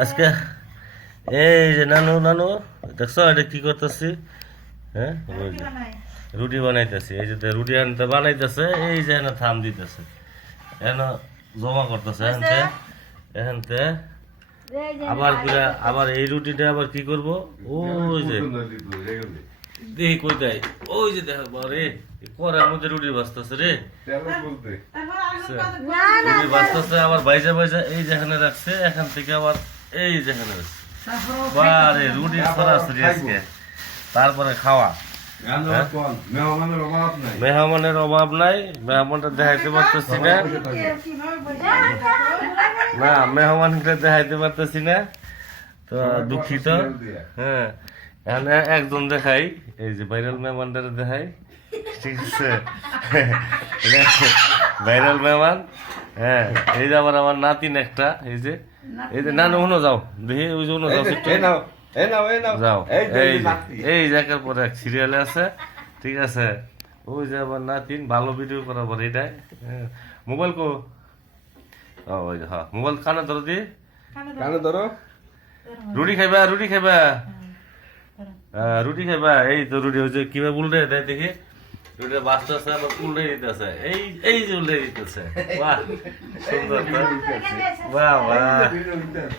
আজকে এই যে নানু নানু দেখছো এটা কি করতেছি? হ্যাঁ ওই যে রুটি বানাইতেছি। এই যে রুটি আনতে বানাইতেছে, এই যে এনে থাম দিতেছে, এনে জমা করতেছে এখানতে এখানতে। আবার আবার এই রুটিটা আবার কি করব? ওই যে দেখি কই দেয়, ওই যে দেখো রে করার মধ্যে রুটি ভাজতেছে রে, রুটি ভাজতেছে আবার বাইজা বাইজা এই যেখানে রাখছে, এখান থেকে আবার এই যেখানে রাখছে। বারে রুটি ছড়াছড়ি আজকে, তারপরে খাওয়া। মেহমানের অভাব নাই, মেহমানটা দেখাইতে পারতেছি না, না মেহমানকে দেখাইতে পারতেছি না তো দুঃখিত। হ্যাঁ এখানে একজন দেখাই, এই যে ভাইরাল মেহমানটা দেখাই, ঠিক আছে ভাইরাল মেহমান। হ্যাঁ এই যে আবার আমার নাতিন একটা, এই যে নানু হনো যাও দেখি, ওই যে হনো যাও যাও, এই যে একের পর এক সিরিয়ালে আছে, ঠিক আছে। ওই যে আবার নাতিন ভালো ভিডিও করার পর এটাই মোবাইল কো, ওই যে হ্যাঁ মোবাইল কানে ধরো দি, কানে ধরো, রুটি খাইবা রুটি খাইবা, রুটি খাইবা। এই তো রুটি হচ্ছে কিভাবে উল্টে দেয় দেখি, রুটিটা বাঁচতেছে আবার উল্টে দিতেছে, এই যে উল্টে দিতেছে। বাহ সুন্দর, বাহ বাহ